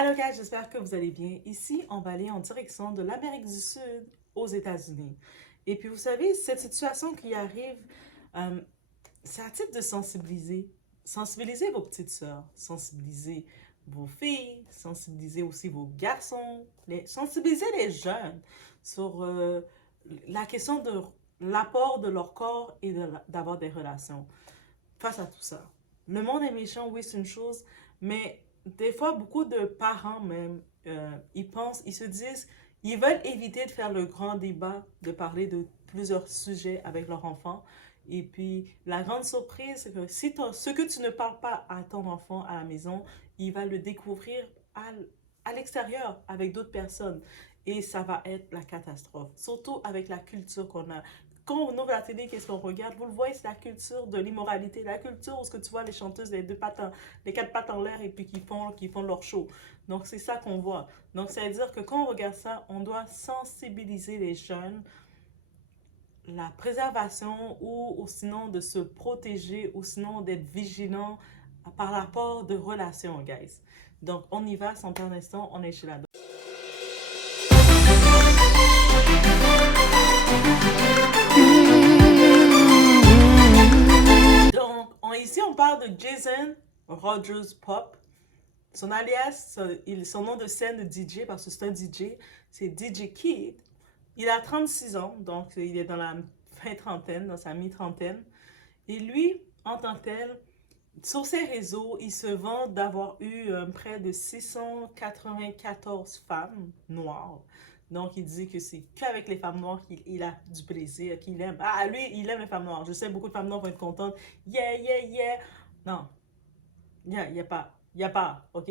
Alors, gars, j'espère que vous allez bien. Ici, on va aller en direction de l'Amérique du Sud aux États-Unis. Et puis, vous savez, cette situation qui arrive, euh, c'est à titre de sensibiliser. Sensibiliser vos petites sœurs, sensibiliser vos filles, sensibiliser aussi vos garçons, sensibiliser les jeunes sur la question de l'apport de leur corps et d'avoir des relations face à tout ça. Le monde est méchant, oui, c'est une chose, mais des fois, beaucoup de parents même, ils pensent, ils se disent, ils veulent éviter de faire le grand débat, de parler de plusieurs sujets avec leur enfant. Et puis, la grande surprise, c'est que si ce que tu ne parles pas à ton enfant à la maison, il va le découvrir à l'extérieur avec d'autres personnes. Et ça va être la catastrophe. Surtout avec la culture qu'on a. Quand on ouvre la télé, qu'est-ce qu'on regarde? Vous le voyez, c'est la culture de l'immoralité, la culture où ce que tu vois les chanteuses, les quatre pattes en l'air et puis qui font leur show. Donc, c'est ça qu'on voit. Donc, ça veut dire que quand on regarde ça, on doit sensibiliser les jeunes, la préservation ou sinon de se protéger ou sinon d'être vigilant par rapport de relations, guys. Donc, on y va sans perdre l'instant, on est chez la... Donc, ici, on parle de Jason Rogers Pop. Son alias, son nom de scène de DJ, parce que c'est un DJ, c'est DJ Kid. Il a 36 ans, donc il est dans la fin trentaine, dans sa mi-trentaine. Et lui, en tant que tel, sur ses réseaux, il se vant d'avoir eu près de 694 femmes noires. Donc, il dit que c'est qu'avec les femmes noires qu'il a du plaisir, qu'il aime. Ah, lui, il aime les femmes noires. Je sais, beaucoup de femmes noires vont être contentes. Yeah, yeah, yeah. Non, il y a pas, ok?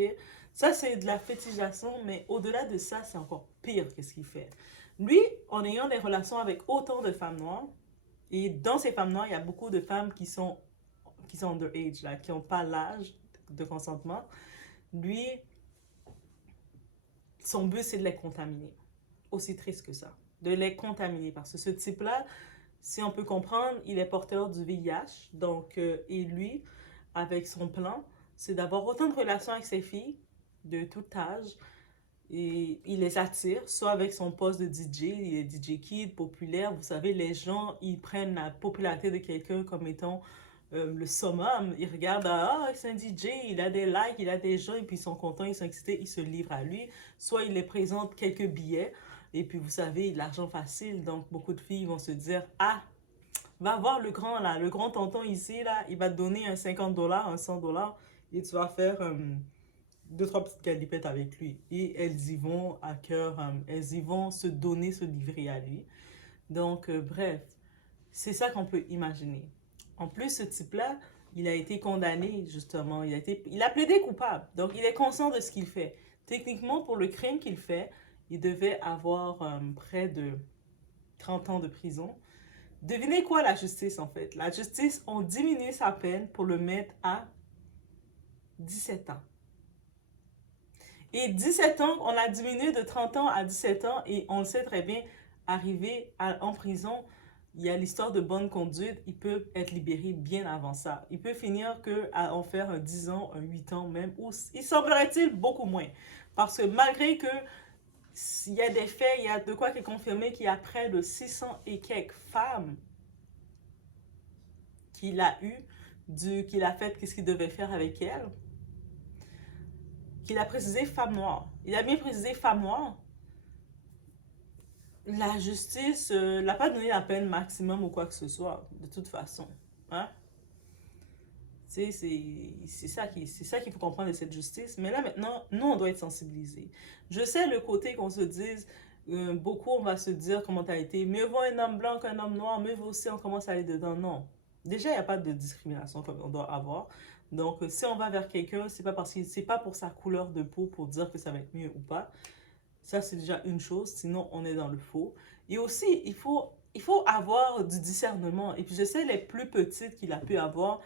Ça, c'est de la fétichisation, mais au-delà de ça, c'est encore pire que ce qu'il fait. Lui, en ayant des relations avec autant de femmes noires, et dans ces femmes noires, il y a beaucoup de femmes qui sont underage, là, qui n'ont pas l'âge de consentement. Lui, son but, c'est de les contaminer. Aussi triste que ça. De les contaminer. Parce que ce type-là, si on peut comprendre, il est porteur du VIH. Donc, et lui, avec son plan, c'est d'avoir autant de relations avec ses filles de tout âge. Et il les attire, soit avec son poste de DJ, il est DJ Kid, populaire. Vous savez, les gens, ils prennent la popularité de quelqu'un comme étant le summum. Ils regardent, ah, c'est un DJ, il a des likes, il a des gens, et puis ils sont contents, ils sont excités, ils se livrent à lui. Soit il les présente quelques billets, et puis vous savez, l'argent facile, donc beaucoup de filles vont se dire, ah, va voir le grand là, le grand tonton ici là, il va te donner un 50 $, un 100 $, et tu vas faire deux, trois petites galipettes avec lui. Et elles y vont à cœur, elles y vont se donner, se livrer à lui. Donc, bref, c'est ça qu'on peut imaginer. En plus, ce type-là, il a été condamné, justement. Il a plaidé coupable. Donc, il est conscient de ce qu'il fait. Techniquement, pour le crime qu'il fait, il devait avoir près de 30 ans de prison. Devinez quoi la justice, en fait? La justice, on diminue sa peine pour le mettre à 17 ans. Et 17 ans, on l'a diminué de 30 ans à 17 ans et on le sait très bien, arrivé en prison, il y a l'histoire de bonne conduite, il peut être libéré bien avant ça. Il peut finir à en faire un 10 ans, un 8 ans même, ou il semblerait-il beaucoup moins. Parce que malgré que il y a des faits, il y a de quoi qui est confirmé qu'il y a près de 600 et quelques femmes qu'il a eu, qu'il a fait, qu'est-ce qu'il devait faire avec elles, qu'il a précisé femme noire. Il a bien précisé femme noire. La justice n'a pas donné la peine maximum ou quoi que ce soit, de toute façon. Hein? C'est ça qu'il faut comprendre de cette justice. Mais là, maintenant, nous, on doit être sensibilisés. Je sais le côté qu'on se dise, beaucoup, on va se dire comment tu as été. Mieux vaut un homme blanc qu'un homme noir, mieux vaut aussi on commence à aller dedans. Non. Déjà, il n'y a pas de discrimination comme on doit avoir. Donc, si on va vers quelqu'un, c'est pas pour sa couleur de peau pour dire que ça va être mieux ou pas. Ça, c'est déjà une chose, sinon on est dans le faux. Et aussi, il faut avoir du discernement. Et puis, je sais, les plus petites qu'il a pu avoir,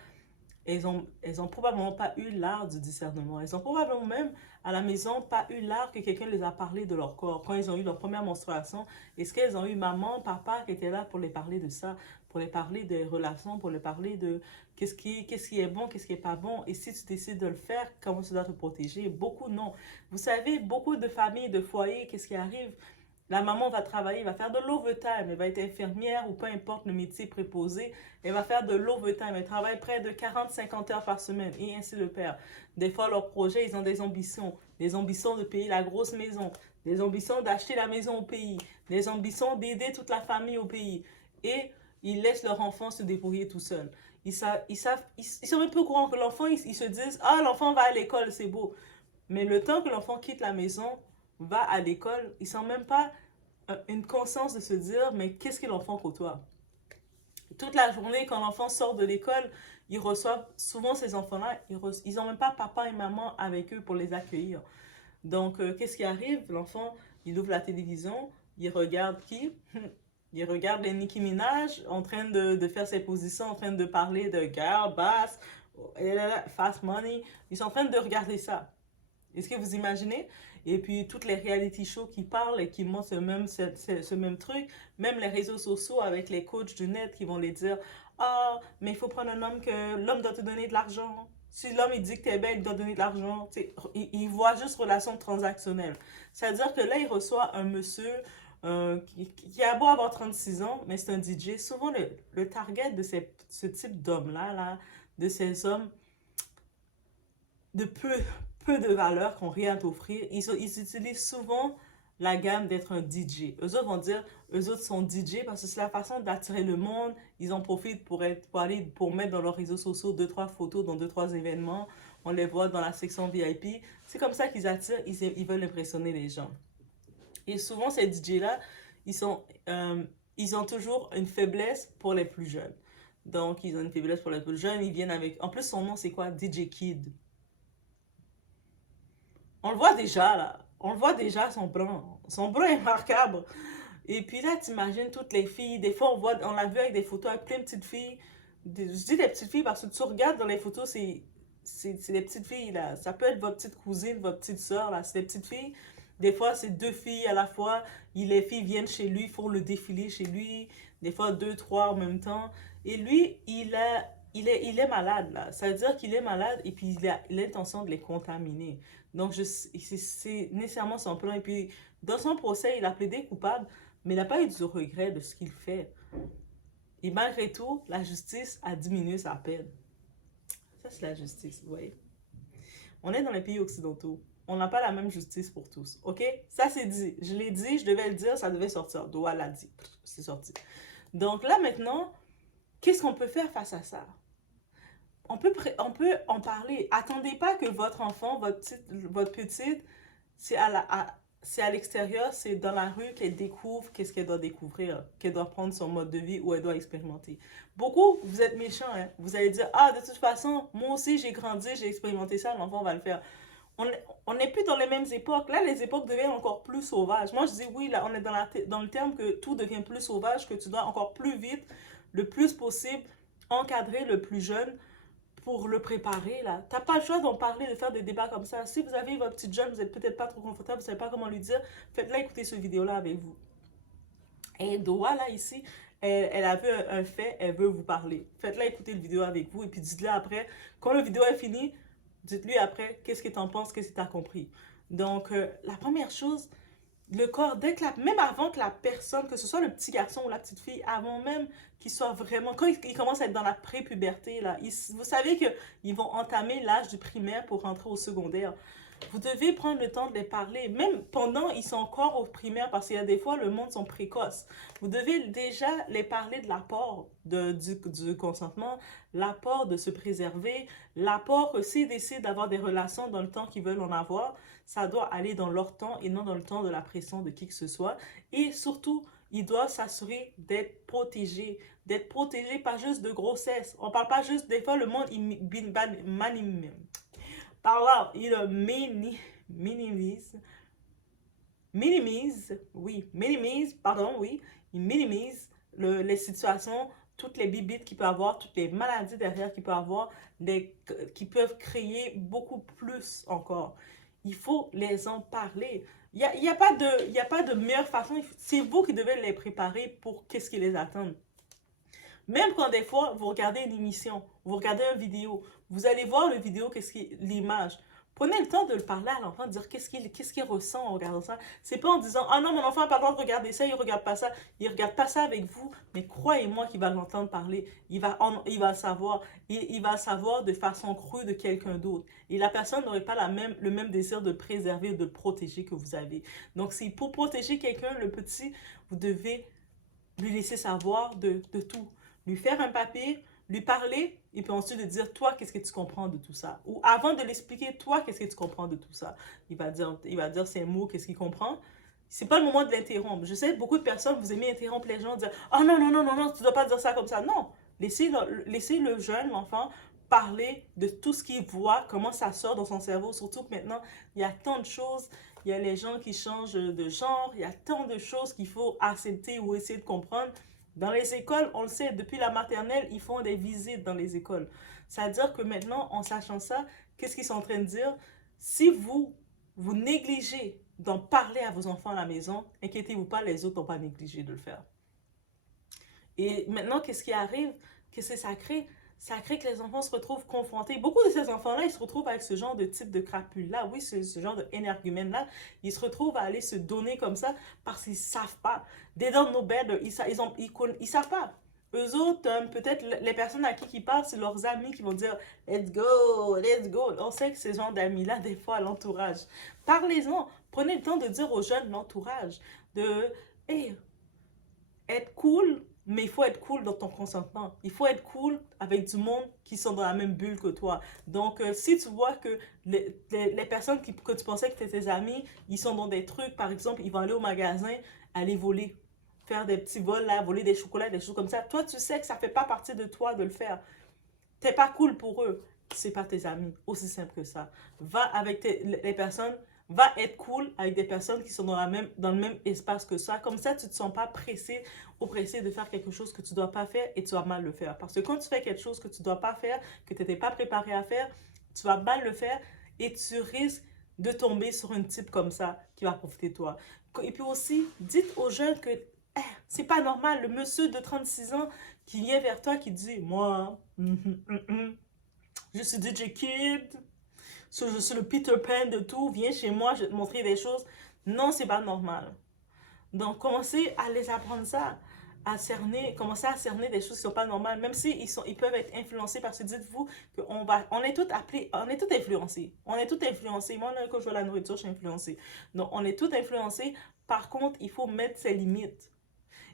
elles ont probablement pas eu l'art du discernement. Elles ont probablement même à la maison pas eu l'art que quelqu'un les a parlé de leur corps. Quand ils ont eu leur première menstruation, est-ce qu'elles ont eu maman, papa qui était là pour les parler de ça, pour les parler des relations, pour les parler de qu'est-ce qui est bon, qu'est-ce qui est pas bon. Et si tu décides de le faire, comment tu dois te protéger? Beaucoup non. Vous savez, beaucoup de familles, de foyers, qu'est-ce qui arrive? La maman va travailler, va faire de l'overtime, elle va être infirmière ou peu importe le métier préposé, elle va faire de l'overtime, elle travaille près de 40-50 heures par semaine et ainsi de faire. Des fois, leurs projets, ils ont des ambitions de payer la grosse maison, des ambitions d'acheter la maison au pays, des ambitions d'aider toute la famille au pays. Et ils laissent leur enfant se débrouiller tout seul. Ils sont un peu au courant que l'enfant, ils se disent, ah, l'enfant va à l'école, c'est beau. Mais le temps que l'enfant quitte la maison, va à l'école, ils sont même pas une conscience de se dire, mais qu'est-ce que l'enfant côtoie? Toute la journée, quand l'enfant sort de l'école, ils reçoivent souvent ces enfants-là, ils n'ont même pas papa et maman avec eux pour les accueillir. Donc, qu'est-ce qui arrive? L'enfant, il ouvre la télévision, il regarde qui? Il regarde les Nicki Minaj en train de faire ses positions, en train de parler de girl, bass, fast money. Ils sont en train de regarder ça. Est-ce que vous imaginez? Et puis, toutes les reality shows qui parlent et qui montrent ce même truc, même les réseaux sociaux avec les coachs du net qui vont les dire, ah, mais il faut prendre un homme que l'homme doit te donner de l'argent. Si l'homme il dit que t'es belle, il doit donner de l'argent. Il voit juste relation transactionnelle. C'est-à-dire que là, il reçoit un monsieur qui a beau avoir 36 ans, mais c'est un DJ. Souvent, le target de ce type d'homme-là, là, de ces hommes de peu de valeur, qui n'ont rien à t'offrir, ils utilisent souvent la gamme d'être un DJ. Eux autres vont dire, eux autres sont DJ parce que c'est la façon d'attirer le monde. Ils en profitent pour mettre dans leurs réseaux sociaux 2-3 photos dans 2-3 événements. On les voit dans la section VIP. C'est comme ça qu'ils attirent, ils veulent impressionner les gens. Et souvent, ces DJ-là, ils ont toujours une faiblesse pour les plus jeunes. Donc, ils ont une faiblesse pour les plus jeunes. Ils viennent avec... En plus, son nom, c'est quoi? DJ Kid. On le voit déjà, là. On le voit déjà, son blanc. Son blanc est marquable. Et puis là, t'imagines toutes les filles. Des fois, on l'a vu avec des photos avec plein de petites filles. Je dis des petites filles parce que tu regardes dans les photos, c'est des petites filles, là. Ça peut être votre petite cousine, votre petite soeur, là. C'est des petites filles. Des fois, c'est 2 filles à la fois. Les filles viennent chez lui, font le défilé chez lui. Des fois, 2, 3 en même temps. Et lui, il est malade, là. Ça veut dire qu'il est malade et puis il a l'intention de les contaminer. Donc, c'est nécessairement son plan. Et puis, dans son procès, il a plaidé coupable, mais il n'a pas eu de regret de ce qu'il fait. Et malgré tout, la justice a diminué sa peine. Ça, c'est la justice, vous voyez. On est dans les pays occidentaux. On n'a pas la même justice pour tous, ok? Ça, c'est dit. Je l'ai dit, je devais le dire, ça devait sortir. Doha l'a dit. C'est sorti. Donc là, maintenant, qu'est-ce qu'on peut faire face à ça? On peut en parler. Attendez pas que votre enfant, votre petite, c'est à l'extérieur, c'est dans la rue qu'elle découvre qu'est-ce qu'elle doit découvrir, qu'elle doit prendre son mode de vie ou elle doit expérimenter. Beaucoup, vous êtes méchants, hein? Vous allez dire, ah, de toute façon, moi aussi j'ai grandi, j'ai expérimenté ça, l'enfant va le faire. On n'est plus dans les mêmes époques. Là, les époques deviennent encore plus sauvages. Moi, je dis oui, là, on est dans le terme que tout devient plus sauvage, que tu dois encore plus vite, le plus possible, encadrer le plus jeune pour le préparer, là. T'as pas le choix d'en parler, de faire des débats comme ça. Si vous avez votre petite jeune, vous êtes peut-être pas trop confortable, vous savez pas comment lui dire, faites-la écouter cette vidéo-là avec vous. Et Doha, là, ici, elle a vu un fait, elle veut vous parler. Faites-la écouter le vidéo avec vous et puis dites-le après. Quand la vidéo est finie, dites-lui après qu'est-ce que tu en penses, qu'est-ce que tu as compris. Donc, la première chose, le corps, même avant que la personne, que ce soit le petit garçon ou la petite fille, avant même qu'il soit vraiment, quand il commence à être dans la pré-puberté, là, vous savez qu'ils vont entamer l'âge du primaire pour rentrer au secondaire. Vous devez prendre le temps de les parler, même pendant ils sont encore au primaire, parce qu'il y a des fois, le monde sont précoces. Vous devez déjà les parler de l'apport du consentement, l'apport de se préserver, l'apport que s'ils décident d'avoir des relations dans le temps qu'ils veulent en avoir, ça doit aller dans leur temps et non dans le temps de la pression de qui que ce soit. Et surtout, ils doivent s'assurer d'être protégés, pas juste de grossesse. On parle pas juste, des fois, le monde, par là, il il minimise les situations, toutes les bibites qu'il peut avoir, toutes les maladies derrière qu'il peut avoir, qui peuvent créer beaucoup plus encore. il faut les en parler. Il y a pas de meilleure façon. C'est vous qui devez les préparer pour qu'est-ce qui les attend. Même quand des fois, vous regardez une émission, vous regardez une vidéo, vous allez voir le vidéo, l'image. Prenez le temps de le parler à l'enfant, de dire qu'est-ce qu'il ressent en regardant ça. C'est pas en disant, ah non, mon enfant n'a pas le droit de regarder ça, il regarde pas ça. Il regarde pas ça avec vous, mais croyez-moi qu'il va l'entendre parler. Il va le savoir. Il va le savoir de façon crue de quelqu'un d'autre. Et la personne n'aurait pas le même désir de le préserver ou de le protéger que vous avez. Donc, c'est pour protéger quelqu'un, le petit, vous devez lui laisser savoir de tout. Lui faire un papier, lui parler, et puis ensuite lui dire, toi, qu'est-ce que tu comprends de tout ça? Ou avant de l'expliquer, toi, qu'est-ce que tu comprends de tout ça? Il va dire ses mots, qu'est-ce qu'il comprend. C'est pas le moment de l'interrompre. Je sais, beaucoup de personnes, vous aimez interrompre les gens, dire, oh non, non, non, non, non, tu dois pas dire ça comme ça. Non, laissez le jeune, l'enfant, parler de tout ce qu'il voit, comment ça sort dans son cerveau, surtout que maintenant, il y a tant de choses, il y a les gens qui changent de genre, il y a tant de choses qu'il faut accepter ou essayer de comprendre. Dans les écoles, on le sait, depuis la maternelle, ils font des visites dans les écoles. C'est-à-dire que maintenant, en sachant ça, qu'est-ce qu'ils sont en train de dire? Si vous négligez d'en parler à vos enfants à la maison, inquiétez-vous pas, les autres n'ont pas négligé de le faire. Et maintenant, qu'est-ce qui arrive? Qu'est-ce que ça crée? Ça crée que les enfants se retrouvent confrontés. Beaucoup de ces enfants-là, ils se retrouvent avec ce genre de type de crapule-là, oui, ce genre d'énergumène-là. Ils se retrouvent à aller se donner comme ça parce qu'ils ne savent pas. They don't know better. Ils savent pas. Eux autres, peut-être les personnes à qui ils parlent, c'est leurs amis qui vont dire let's go, let's go. On sait que ce genre d'amis-là, des fois, l'entourage. Parlez-en. Prenez le temps de dire aux jeunes, l'entourage, de hey, être cool, mais il faut être cool dans ton consentement. Il faut être cool avec du monde qui sont dans la même bulle que toi. Donc, si tu vois que les personnes que tu pensais que étaient tes amis, ils sont dans des trucs, par exemple, ils vont aller au magasin, aller voler, faire des petits vols là, voler des chocolats, des choses comme ça. Toi, tu sais que ça fait pas partie de toi de le faire. T'es pas cool pour eux. C'est pas tes amis. Aussi simple que ça. Va avec les personnes, va être cool avec des personnes qui sont dans le même espace que ça. Comme ça, tu te sens pas pressé ou pressé de faire quelque chose que tu dois pas faire et tu vas mal le faire. Parce que quand tu fais quelque chose que tu dois pas faire, que tu n'étais pas préparé à faire, tu vas mal le faire et tu risques de tomber sur un type comme ça qui va profiter de toi. Et puis aussi, dites aux jeunes que c'est pas normal. Le monsieur de 36 ans qui vient vers toi qui dit, moi, je suis DJ Kid, je suis le Peter Pan de tout, viens chez moi, je vais te montrer des choses. Non, c'est pas normal. Donc, commencez à les apprendre ça, commencez à cerner des choses qui sont pas normales, même si ils peuvent être influencés parce que dites-vous on est tous appelés, on est tous influencés. On est tous influencés. Moi, quand je vois la nourriture, je suis influencée. Donc, on est tous influencés. Par contre, il faut mettre ses limites.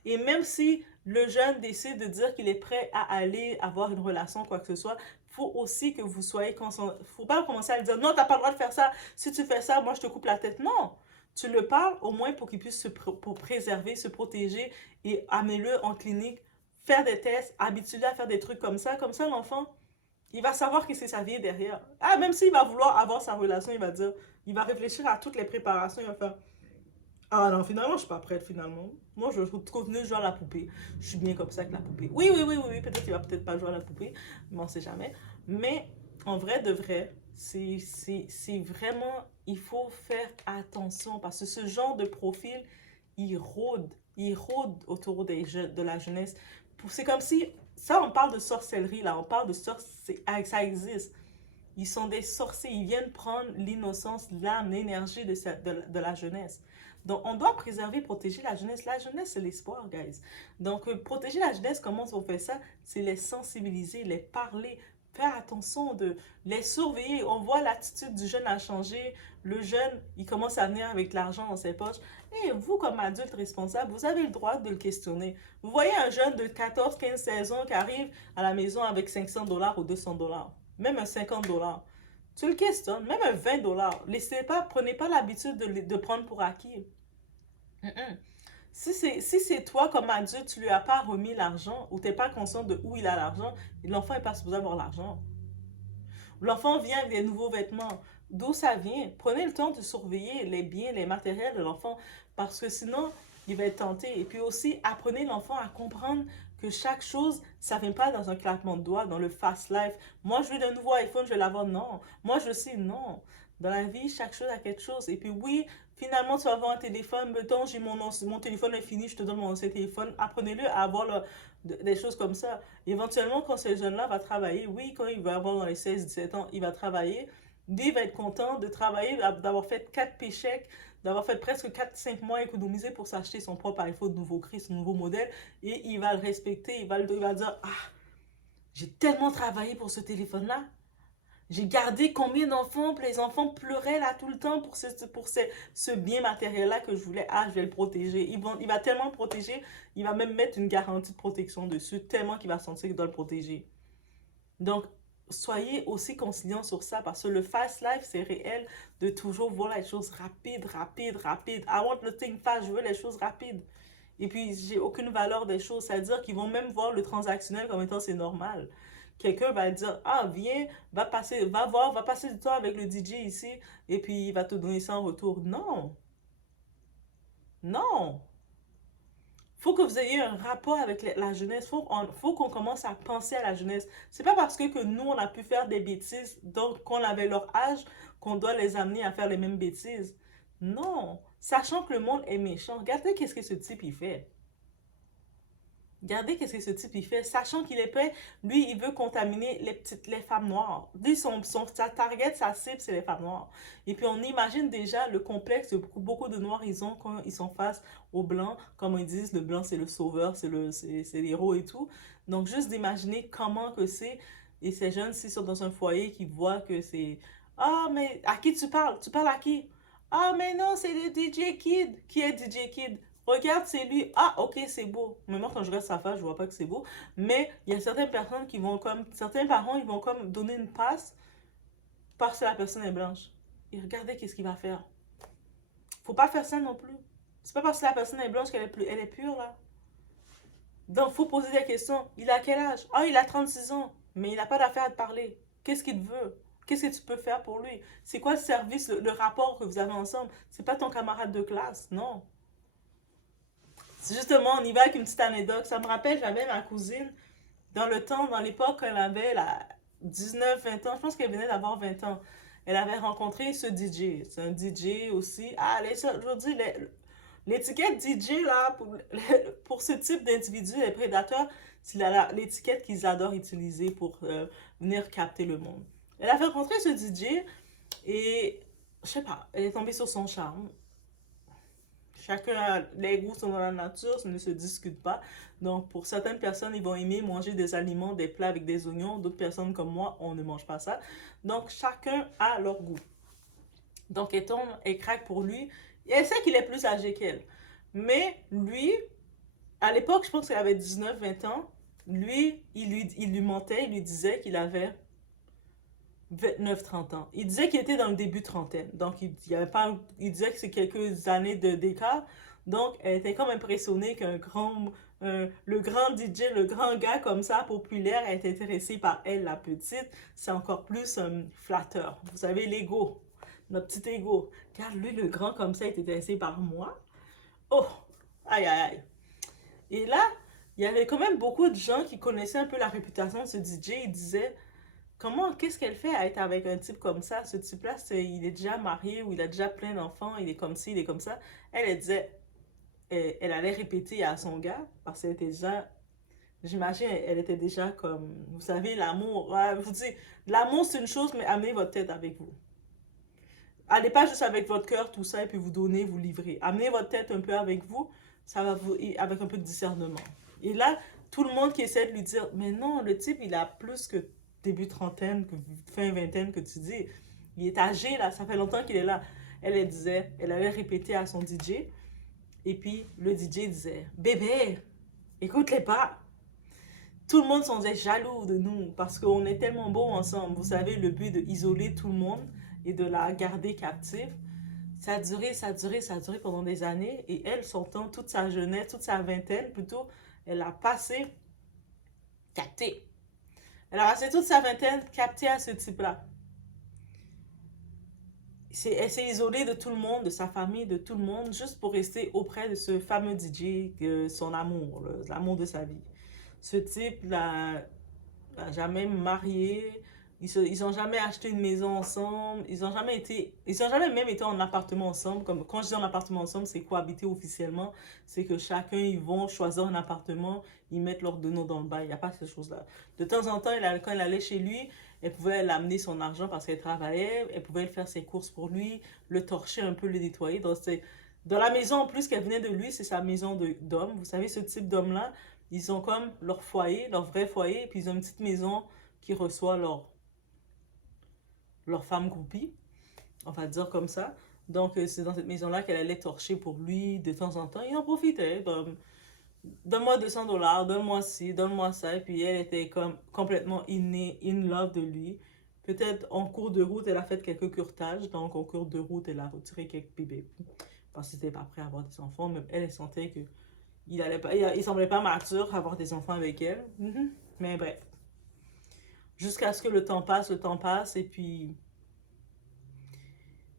Et même si le jeune décide de dire qu'il est prêt à aller avoir une relation, quoi que ce soit, il faut aussi que vous soyez conscient. Il ne faut pas commencer à lui dire, non, tu n'as pas le droit de faire ça. Si tu fais ça, moi, je te coupe la tête. Non. Tu le parles au moins pour qu'il puisse pour préserver, se protéger et amener-le en clinique, faire des tests, habituer-le à faire des trucs comme ça. Comme ça, l'enfant, il va savoir que c'est sa vie derrière. Ah, même s'il va vouloir avoir sa relation, il va réfléchir à toutes les préparations, il va faire, ah non, finalement, je suis pas prête, finalement. Moi, je continue de jouer à la poupée. Je suis bien comme ça avec la poupée. Oui, oui, oui, oui, oui. Peut-être qu'il va peut-être pas jouer à la poupée, mais on sait jamais. Mais en vrai de vrai, c'est vraiment, il faut faire attention parce que ce genre de profil, il rôde autour de la jeunesse. C'est comme si, ça, on parle de sorcellerie, là, on parle de sorcellerie, ça existe. Ils sont des sorciers, ils viennent prendre l'innocence, l'âme, l'énergie de la jeunesse. Donc, on doit préserver, protéger la jeunesse. La jeunesse, c'est l'espoir, guys. Donc, protéger la jeunesse, comment on fait ça? C'est les sensibiliser, les parler, faire attention de les surveiller. On voit l'attitude du jeune a changé. Le jeune, il commence à venir avec l'argent dans ses poches. Et vous, comme adulte responsable, vous avez le droit de le questionner. Vous voyez un jeune de 14, 15, 16 ans qui arrive à la maison avec 500$ ou 200$, même un 50$. Tu le questionnes, même un 20$. Prenez pas l'habitude de prendre pour acquis. Si c'est toi, comme adulte, tu lui as pas remis l'argent ou tu n'es pas conscient de où il a l'argent, l'enfant n'est pas supposé avoir l'argent. L'enfant vient avec des nouveaux vêtements. D'où ça vient? Prenez le temps de surveiller les biens, les matériels de l'enfant parce que sinon, il va être tenté. Et puis aussi, apprenez l'enfant à comprendre que chaque chose, ça ne vient pas dans un claquement de doigts, dans le fast life. Moi, je veux un nouveau iPhone, je vais l'avoir. Non. Moi, je sais, non. Dans la vie, chaque chose a quelque chose. Et puis oui, finalement, tu vas avoir un téléphone. Mettons, j'ai mon téléphone est fini, je te donne mon ancien téléphone. Apprenez-le à avoir des choses comme ça. Éventuellement, quand ce jeune-là va travailler, oui, quand il va avoir dans les 16 17 ans, il va travailler. Lui, il va être content de travailler, d'avoir fait 4 paychecks, d'avoir fait presque 4 5 mois économisés pour s'acheter son propre iPhone nouveau cri, son nouveau modèle. Et il va le respecter. Il va dire, ah, j'ai tellement travaillé pour ce téléphone-là. J'ai gardé combien d'enfants, puis les enfants pleuraient là tout le temps pour ce bien matériel-là que je voulais. Ah, je vais le protéger. Il va tellement le protéger, il va même mettre une garantie de protection dessus, tellement qu'il va sentir qu'il doit le protéger. Donc, soyez aussi conciliants sur ça, parce que le fast life, c'est réel de toujours voir les choses rapides, rapides, rapides. I want the thing fast, je veux les choses rapides. Et puis, j'ai aucune valeur des choses. C'est-à-dire qu'ils vont même voir le transactionnel comme étant c'est normal. Quelqu'un va dire, ah, viens, va passer du temps avec le DJ ici, et puis il va te donner ça en retour. Non, non. Faut que vous ayez un rapport avec la jeunesse. Faut qu'on commence à penser à la jeunesse. C'est pas parce que nous, on a pu faire des bêtises, donc qu'on avait leur âge, qu'on doit les amener à faire les mêmes bêtises. Non. Sachant que le monde est méchant, regardez qu'est-ce que ce type il fait. Regardez qu'est-ce que ce type il fait, sachant qu'il est prêt, lui, il veut contaminer les femmes noires. Lui, sa target, sa cible, c'est les femmes noires. Et puis, on imagine déjà le complexe que beaucoup de noirs, ils ont quand ils sont face aux blancs. Comme ils disent, le blanc, c'est le sauveur, c'est l'héros et tout. Donc, juste d'imaginer comment que c'est. Et ces jeunes, s'ils sont dans un foyer, qui voient que c'est... Ah, mais à qui tu parles? Tu parles à qui? Ah, mais non, c'est le DJ Kid. Qui est DJ Kid? Regarde, c'est lui. Ah, ok, c'est beau. Mais moi, quand je regarde sa face, je vois pas que c'est beau. Mais il y a certaines personnes qui vont comme... Certains parents, ils vont comme donner une passe parce que la personne est blanche. Et regardez qu'est-ce qu'il va faire. Faut pas faire ça non plus. C'est pas parce que la personne est blanche qu'elle est, elle est pure, là. Donc, faut poser des questions. Il a quel âge? Ah, il a 36 ans. Mais il n'a pas d'affaire à te parler. Qu'est-ce qu'il veut? Qu'est-ce que tu peux faire pour lui? C'est quoi le service, le rapport que vous avez ensemble? C'est pas ton camarade de classe, non. Justement, on y va avec une petite anecdote. Ça me rappelle, j'avais ma cousine, dans l'époque, elle avait 19 20 ans, je pense qu'elle venait d'avoir 20 ans. Elle avait rencontré ce DJ. C'est un DJ aussi. Ah, aujourd'hui, l'étiquette DJ, là, pour ce type d'individu, les prédateurs, c'est l'étiquette qu'ils adorent utiliser pour venir capter le monde. Elle avait rencontré ce DJ et, je sais pas, elle est tombée sur son charme. Chacun, les goûts sont dans la nature, ça ne se discute pas. Donc, pour certaines personnes, ils vont aimer manger des aliments, des plats avec des oignons. D'autres personnes comme moi, on ne mange pas ça. Donc, chacun a leur goût. Donc, elle tombe, elle craque pour lui. Et elle sait qu'il est plus âgé qu'elle. Mais lui, à l'époque, je pense qu'il avait 19 20 ans. Lui, il lui mentait, il lui disait qu'il avait 29 30 ans. Il disait qu'il était dans le début trentaine. Donc, il y avait pas, il disait que c'est quelques années d'écart. Donc, elle était comme impressionnée le grand DJ, le grand gars comme ça, populaire, est intéressé par elle, la petite. C'est encore plus flatteur. Vous savez, l'ego, notre petit ego. Car lui, le grand comme ça, est intéressé par moi. Oh, aïe, aïe, aïe. Et là, il y avait quand même beaucoup de gens qui connaissaient un peu la réputation de ce DJ. Ils disaient, qu'est-ce qu'elle fait à être avec un type comme ça? Ce type-là, il est déjà marié ou il a déjà plein d'enfants, il est comme ci, il est comme ça. Elle disait, elle allait répéter à son gars, parce qu'elle était déjà, j'imagine, elle était déjà comme, vous savez, l'amour. Ouais, je vous dis, l'amour c'est une chose, mais amenez votre tête avec vous. Allez pas juste avec votre cœur, tout ça, et puis vous donnez, vous livrez. Amenez votre tête un peu avec vous, ça va vous, avec un peu de discernement. Et là, tout le monde qui essaie de lui dire, mais non, le type, il a plus que début trentaine, fin vingtaine que tu dis. Il est âgé, là, ça fait longtemps qu'il est là. Elle disait, elle allait répéter à son DJ, et puis le DJ disait, bébé, écoute-les pas. Tout le monde s'en est jaloux de nous, parce qu'on est tellement beaux ensemble. Vous savez, le but de isoler tout le monde et de la garder captive, ça a duré, ça a duré, ça a duré pendant des années. Et elle, son temps, toute sa jeunesse, toute sa vingtaine plutôt, elle a passé captée. Elle a passé toute sa vingtaine captée à ce type-là. Elle s'est isolée de tout le monde, de sa famille, de tout le monde, juste pour rester auprès de ce fameux DJ, son amour, l'amour de sa vie. Ce type l'a jamais marié, Ils ont jamais acheté une maison ensemble. Ils ont jamais même été en appartement ensemble. Comme, quand je dis en appartement ensemble, c'est cohabiter officiellement. C'est que chacun, ils vont choisir un appartement, ils mettent leurs deux noms dans le bail. Il n'y a pas cette chose-là. De temps en temps, quand elle allait chez lui, elle pouvait l'amener son argent parce qu'elle travaillait. Elle pouvait faire ses courses pour lui, le torcher un peu, le nettoyer. Donc, dans la maison, en plus, qu'elle venait de lui, c'est sa maison d'homme. Vous savez, ce type d'homme-là, ils ont comme leur foyer, leur vrai foyer, et puis ils ont une petite maison qui reçoit leur femme groupie, on va dire comme ça. Donc, c'est dans cette maison-là qu'elle allait torcher pour lui de temps en temps. Il en profitait. Donne-moi 200 $, donne-moi ci, donne-moi ça. Et puis, elle était comme complètement in love de lui. Peut-être en cours de route, elle a fait quelques curetages. Donc, en cours de route, elle a retiré quelques bébés. Parce qu'il n'était pas prêt à avoir des enfants. Même elle sentait que il semblait pas mature à avoir des enfants avec elle. Mais bref. Jusqu'à ce que le temps passe, et puis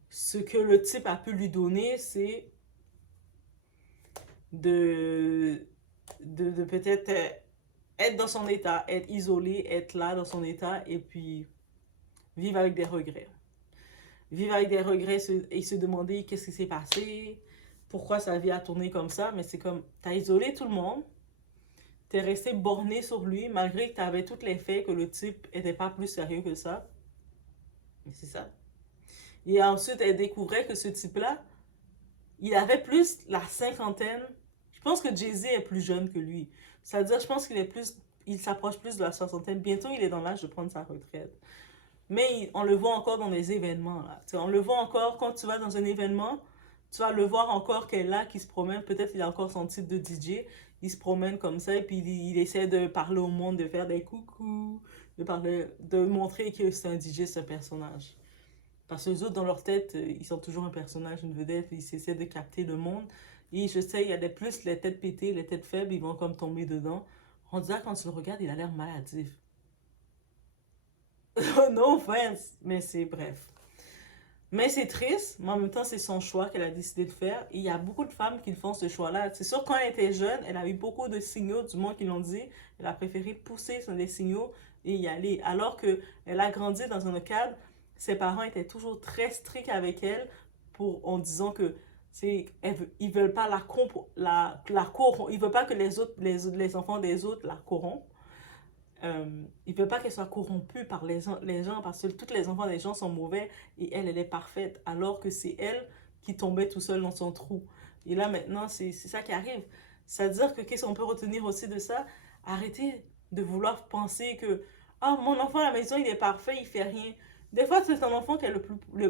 ce que le type a pu lui donner, c'est de, de peut-être être dans son état, être isolé, être là dans son état, et puis vivre avec des regrets. Vivre avec des regrets et se demander qu'est-ce qui s'est passé, pourquoi sa vie a tourné comme ça, mais c'est comme, t'as isolé tout le monde, t'es resté borné sur lui, malgré que t'avais tous les faits que le type était pas plus sérieux que ça. Mais c'est ça. Et ensuite, elle découvrait que ce type-là, il avait plus la cinquantaine. Je pense que Jay-Z est plus jeune que lui. C'est-à-dire, je pense qu'il est plus, il s'approche plus de la soixantaine. Bientôt, il est dans l'âge de prendre sa retraite. Mais on le voit encore dans les événements, là. Tu sais, on le voit encore quand tu vas dans un événement, tu vas le voir encore qu'elle est là, qui se promène. Peut-être qu'il a encore son titre de DJ. Il se promène comme ça et puis il essaie de parler au monde, de faire des coucou, de montrer que c'est un DJ, c'est un personnage. Parce que les autres, dans leur tête, ils sont toujours un personnage, une vedette, ils essaient de capter le monde. Et je sais, il y a des plus les têtes pétées, les têtes faibles, ils vont comme tomber dedans. On dirait quand tu le regardes, il a l'air maladif. No offense, mais c'est bref. Mais c'est triste, mais en même temps, c'est son choix qu'elle a décidé de faire. Et il y a beaucoup de femmes qui font ce choix-là. C'est sûr, quand elle était jeune, elle a eu beaucoup de signaux, du moins qui l'ont dit. Elle a préféré pousser sur les signaux et y aller. Alors qu'elle a grandi dans un cadre, ses parents étaient toujours très stricts avec elle en disant que ils veulent pas la corrompre. Ils veulent pas que les enfants des autres la corrompent. Il ne veut pas qu'elle soit corrompue par les gens parce que tous les enfants des gens sont mauvais et elle est parfaite alors que c'est elle qui tombait tout seul dans son trou. Et là maintenant, c'est ça qui arrive. C'est-à-dire que qu'est-ce qu'on peut retenir aussi de ça? Arrêtez de vouloir penser que ah, mon enfant à la maison, il est parfait, il fait rien. Des fois, c'est un enfant qui est le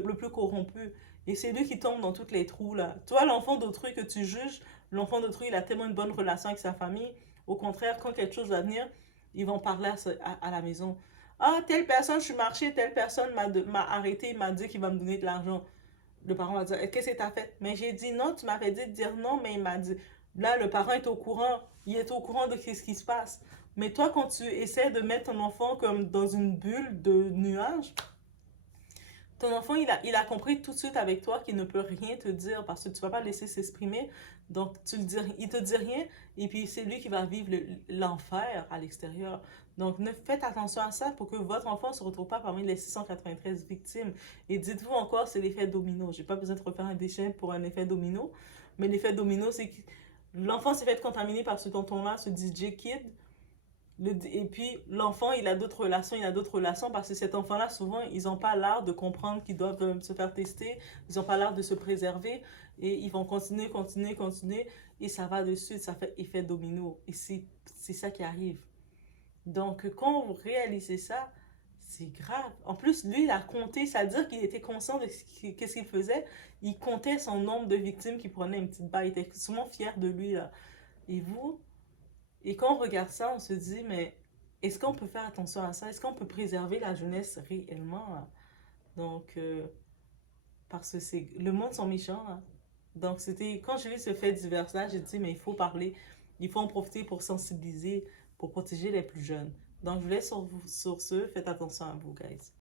plus corrompu. Et c'est lui qui tombe dans tous les trous là. Toi, l'enfant d'autrui que tu juges, l'enfant d'autrui, il a tellement une bonne relation avec sa famille. Au contraire, quand quelque chose va venir, ils vont parler à la maison. Ah, telle personne, je suis marché, telle personne m'a arrêté, m'a dit qu'il va me donner de l'argent. Le parent va dire, qu'est-ce que tu as fait? Mais j'ai dit non, tu m'avais dit de dire non, mais il m'a dit. Là, le parent est au courant, il est au courant de ce qui se passe. Mais toi, quand tu essaies de mettre ton enfant comme dans une bulle de nuages, ton enfant, il a compris tout de suite avec toi qu'il ne peut rien te dire parce que tu ne vas pas le laisser s'exprimer. Donc, il te dit rien et puis c'est lui qui va vivre l'enfer à l'extérieur. Donc, faites attention à ça pour que votre enfant ne se retrouve pas parmi les 693 victimes. Et dites-vous encore, c'est l'effet domino. Je n'ai pas besoin de refaire un déchet pour un effet domino. Mais l'effet domino, c'est que l'enfant s'est fait contaminer par ce tonton-là, ce DJ Kid. Et puis, l'enfant, il a d'autres relations parce que cet enfant-là, souvent, ils n'ont pas l'art de comprendre qu'ils doivent se faire tester, ils n'ont pas l'art de se préserver et ils vont continuer, continuer, continuer et ça va dessus, ça fait effet domino. Et c'est ça qui arrive. Donc, quand vous réalisez ça, c'est grave. En plus, lui, il a compté, c'est-à-dire qu'il était conscient de ce qu'il faisait. Il comptait son nombre de victimes qui prenaient une petite balle. Il était souvent fier de lui, là. Et vous, et quand on regarde ça, on se dit, mais est-ce qu'on peut faire attention à ça? Est-ce qu'on peut préserver la jeunesse réellement? Donc, parce que le monde sont méchants. Hein. Donc, quand j'ai vu ce fait divers-là, j'ai dit, mais il faut parler, il faut en profiter pour sensibiliser, pour protéger les plus jeunes. Donc, je vous laisse sur ce, faites attention à vous, guys.